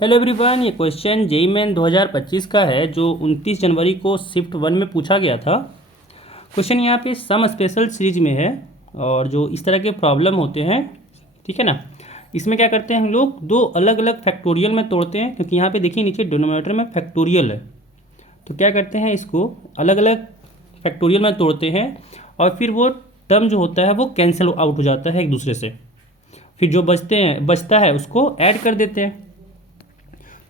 Hello everyone, ये question JEE main 2025 का है जो 29 जनवरी को शिफ्ट 1 में पूछा गया था। क्वेश्चन यहाँ पे सम स्पेशल सीरीज में है और जो इस तरह के प्रॉब्लम होते हैं, ठीक है ना। इसमें क्या करते हैं हम लोग, दो अलग अलग फैक्टोरियल में तोड़ते हैं, क्योंकि यहाँ पे देखिए नीचे डिनोमिनेटर में फैक्टोरियल है। तो क्या करते हैं, इसको अलग अलग फैक्टोरियल में तोड़ते हैं और फिर वो टर्म जो होता है वो कैंसिल आउट हो जाता है एक दूसरे से। फिर जो बचता है उसको ऐड कर देते हैं।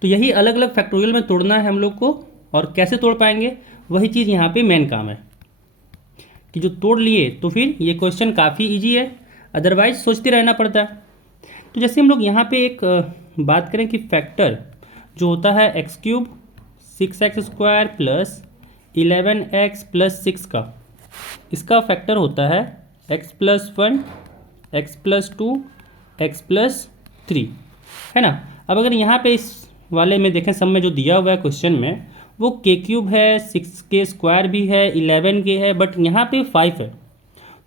तो यही अलग अलग फैक्टोरियल में तोड़ना है हम लोग को, और कैसे तोड़ पाएंगे वही चीज़ यहाँ पे मेन काम है कि जो तोड़ लिए तो फिर ये क्वेश्चन काफ़ी इजी है, अदरवाइज सोचते रहना पड़ता है। तो जैसे हम लोग यहाँ पे एक बात करें कि फैक्टर जो होता है x³ 6x² plus 11x plus 6 का, इसका फैक्टर होता है x+1 x+2 x+3, है ना। अब अगर यहाँ पे इस वाले में देखें, सब में जो दिया हुआ है क्वेश्चन में वो k³ है, 6k² भी है, 11k है, बट यहाँ पे 5 है।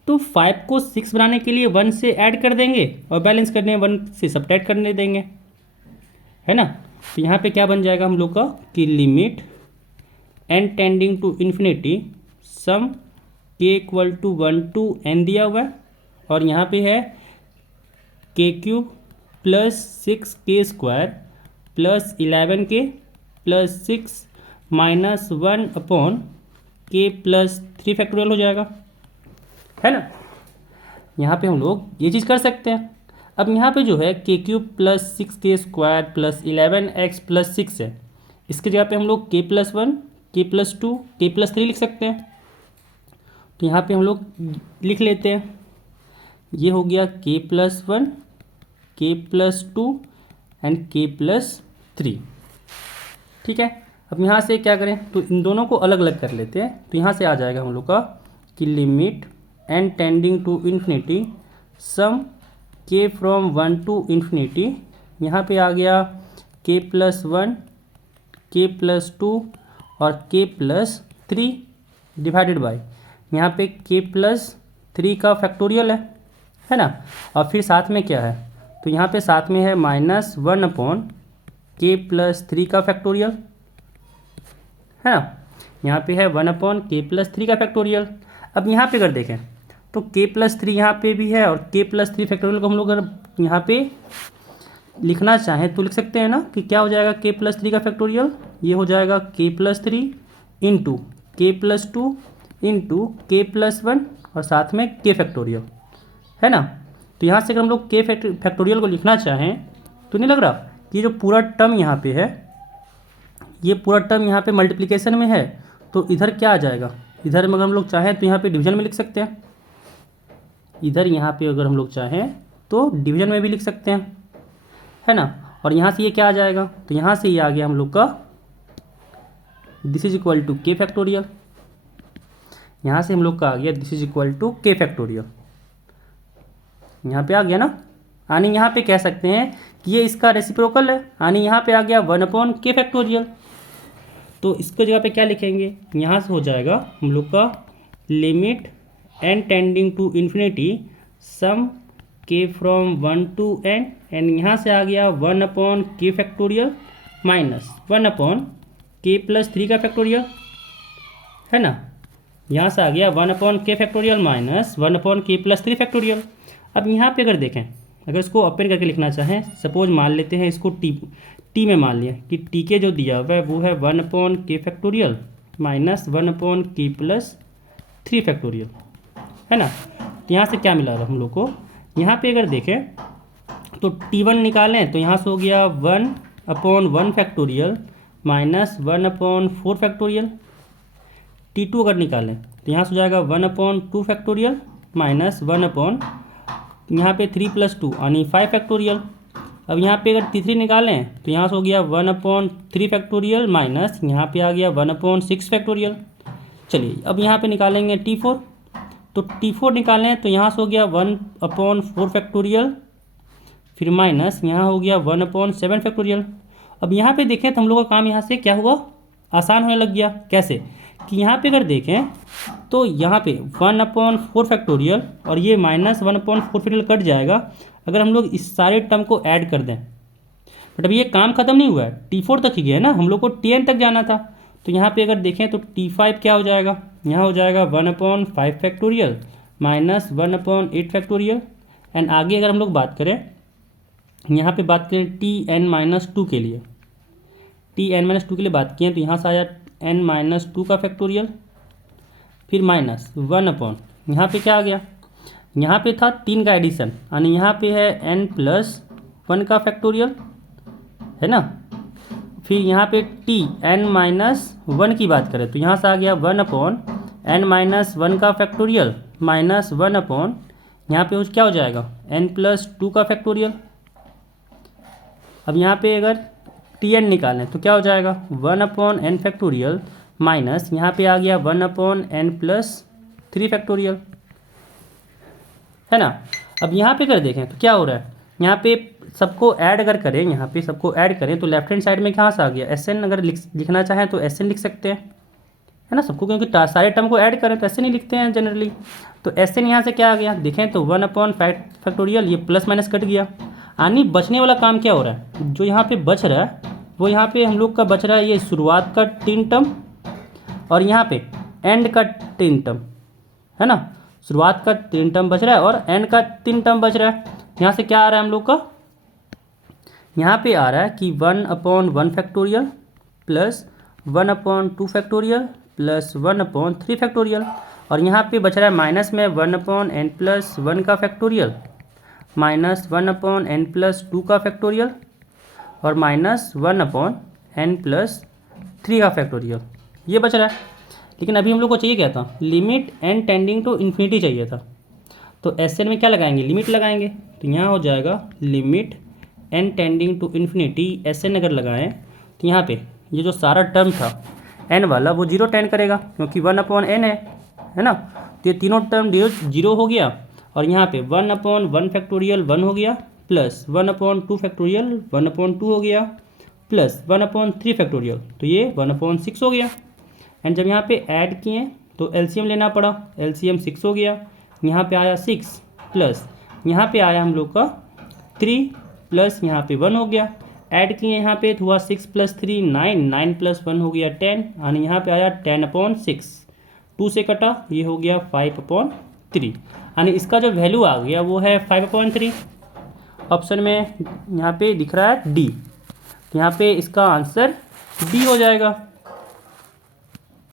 तो 5 को 6 बनाने के लिए 1 से ऐड कर देंगे और बैलेंस करने 1 से सब्ट्रैक्ट करने देंगे, है ना। तो यहाँ पे क्या बन जाएगा हम लोग का कि limit n tending to infinity sum k = 1 to n दिया हुआ है, और यहाँ पे है k³ plus 6k² plus 11k plus 6 minus 1/k plus 3 factorial हो जाएगा, है ना। यहाँ पे हम लोग ये चीज़ कर सकते हैं। अब यहाँ पे जो है k³ plus 6k² plus 11x plus 6 है, इसके जगह पे हम लोग k+1 k+2 k+3 लिख सकते हैं। तो यहाँ पे हम लोग लिख लेते हैं, ये हो गया k+1 k+2 एंड k+3, ठीक है। अब यहाँ से क्या करें, तो इन दोनों को अलग अलग कर लेते हैं। तो यहाँ से आ जाएगा हम लोग का कि limit n tending to infinity sum k from 1 to infinity, यहाँ पे आ गया k+1 k+2 और k+3 डिवाइडेड बाय यहाँ पे k+3 का फैक्टोरियल है ना। और फिर साथ में क्या है, तो यहाँ पे साथ में है -1/k+3 का फैक्टोरियल, है ना। यहाँ पे है 1/k+3 का फैक्टोरियल। अब यहाँ पे अगर देखें तो k+3 यहाँ पे भी है, और k+3 फैक्टोरियल को हम लोग अगर यहाँ पे लिखना चाहें तो लिख सकते हैं ना कि क्या हो जाएगा k+3 का फैक्टोरियल, ये हो जाएगा k+3 into k+2 into k+1 और साथ में k फैक्टोरियल, है ना। तो यहाँ से अगर हम लोग k फैक्टोरियल को लिखना चाहें तो नहीं लग रहा कि जो पूरा टर्म यहाँ पे है, ये पूरा टर्म यहाँ पे मल्टीप्लिकेशन में है, तो इधर क्या आ जाएगा, इधर में अगर हम लोग चाहें तो यहाँ पे डिवीजन में लिख सकते हैं, इधर यहाँ पे अगर हम लोग चाहें तो डिवीजन में भी लिख सकते हैं, है ना। और यहाँ से ये क्या आ जाएगा, तो यहाँ से ये आ गया हम लोग का this is equal to k factorial. यहाँ से हम लोग का आ गया this is equal to k factorial, यहाँ पे आ गया ना। यानी यहाँ पे कह सकते हैं कि ये इसका रेसिप्रोकल है, यानी यहाँ पे आ गया 1/k फैक्टोरियल। तो इसको जगह पे क्या लिखेंगे, यहाँ से हो जाएगा हम लोग का limit n tending to infinity sum k from 1 to n, and यहाँ से आ गया 1/k फैक्टोरियल माइनस 1/k+3 का फैक्टोरियल, है ना। यहाँ से आ गया 1/k factorial minus 1/k+3 factorial. अब यहाँ पे अगर देखें, अगर इसको ओपन करके लिखना चाहें, सपोज मान लेते हैं इसको टी में मान लिया कि टी के जो दिया हुआ है वो है 1/k factorial minus 1/k+3 factorial, है ना। तो यहाँ से क्या मिला रहा हम लोग को, यहाँ पे अगर देखें तो T1 निकालें तो यहाँ से हो गया 1/1 फैक्टोरियल माइनस 1/4 फैक्टोरियल। T2 अगर निकालें तो यहाँ से हो जाएगा 1/2 फैक्टोरियल माइनस 1 यहाँ पे 3 + 2 यानी 5 फैक्टोरियल। अब यहाँ पे अगर T3 निकालें तो यहाँ से हो गया 1/3 फैक्टोरियल माइनस यहाँ पे आ गया 1/6 फैक्टोरियल। चलिए अब यहाँ पे निकालेंगे T4, तो T4 निकालें तो यहाँ से हो गया 1/4 फैक्टोरियल, फिर माइनस यहाँ हो गया 1/7 फैक्टोरियल। अब यहाँ पे देखें तो हम लोग का काम यहाँ से क्या हुआ, आसान होने लग गया। कैसे कि यहाँ पे अगर देखें तो यहाँ पे 1/4 फैक्टोरियल और ये -1/4 फैक्टोरियल कट जाएगा अगर हम लोग इस सारे टर्म को ऐड कर दें। बट अभी ये काम ख़त्म नहीं हुआ है, T4 तक ही गया है ना, हम लोग को Tn तक जाना था। तो यहाँ पे अगर देखें तो T5 क्या हो जाएगा, यहाँ हो जाएगा 1/5 फैक्टोरियल माइनस 1/8 फैक्टोरियल। एंड आगे अगर हम लोग बात करें, यहाँ पे बात करें Tn-2 के लिए, Tn-2 के लिए बात किए तो यहाँ से आया n-2 का फैक्टोरियल, फिर माइनस 1/, यहाँ पे क्या आ गया, यहाँ पे था 3 का एडिशन, यानी यहाँ पे है n+1 का फैक्टोरियल, है ना। फिर यहाँ पे Tn-1 की बात करें तो यहाँ से आ गया 1/n-1 का फैक्टोरियल माइनस 1/, यहाँ पे क्या हो जाएगा n+2 का फैक्टोरियल। अब यहाँ पे अगर Tn निकालें तो क्या हो जाएगा 1/n फैक्टोरियल माइनस यहाँ पे आ गया 1/n+3 फैक्टोरियल, है ना। अब यहाँ पे कर देखें तो क्या हो रहा है, यहाँ पे सबको ऐड अगर करें, यहाँ पे सबको ऐड करें तो लेफ्ट हैंड साइड में कहाँ से आ गया Sn, अगर लिखना चाहें तो Sn लिख सकते हैं, है ना सबको, क्योंकि सारे टर्म को ऐड करें तो Sn ही लिखते हैं जनरली। तो Sn यहाँ से क्या आ गया, देखें तो 1/5 फैक्टोरियल, ये प्लस माइनस कट गया, यानी बचने वाला काम क्या हो रहा है, जो यहाँ पे बच रहा है वो यहाँ पे हम लोग का बच रहा है ये शुरुआत का 3 टर्म और यहाँ पे एंड का 3 टर्म, है ना। शुरुआत का 3 टर्म बच रहा है और एंड का 3 टर्म बच रहा है। यहाँ से क्या आ रहा है हम लोग का, यहाँ पे आ रहा है कि 1/1 factorial plus 1/2 factorial plus 1/3 factorial, और यहाँ पे बच रहा है माइनस में 1/n+1 का फैक्टोरियल माइनस 1/n+2 का फैक्टोरियल और माइनस 1/n+3 का फैक्टोरियल, ये बच रहा है। लेकिन अभी हम लोग को चाहिए क्या था, limit n tending to infinity चाहिए था। तो Sn में क्या लगाएंगे, लिमिट लगाएंगे, तो यहाँ हो जाएगा limit n tending to infinity Sn अगर लगाएं तो यहाँ पे ये जो सारा टर्म था n वाला वो 0 टेंड करेगा, क्योंकि 1/n है ना। तो ये तीनों टर्म 0 हो गया और यहाँ पे 1/1 फैक्टोरियल 1 हो गया प्लस 1/2 फैक्टोरियल 1/2 हो गया प्लस 1/3 फैक्टोरियल, तो ये 1/6 हो गया। एंड जब यहाँ पे ऐड किए तो एलसीएम लेना पड़ा, एलसीएम 6 हो गया, यहाँ पे आया 6 प्लस यहाँ पे आया हम लोग का 3 प्लस यहाँ पे 1 हो गया, ऐड किए यहाँ पे तो हुआ 6 + 3 9, 9 + 1 हो गया 10, यानी यहाँ पे आया 10/6, 2 से कटा ये हो गया 5/3, यानी इसका जो वैल्यू आ गया वो है 5/3। ऑप्शन में यहाँ पे दिख रहा है डी, तो यहाँ पे इसका आंसर डी हो जाएगा।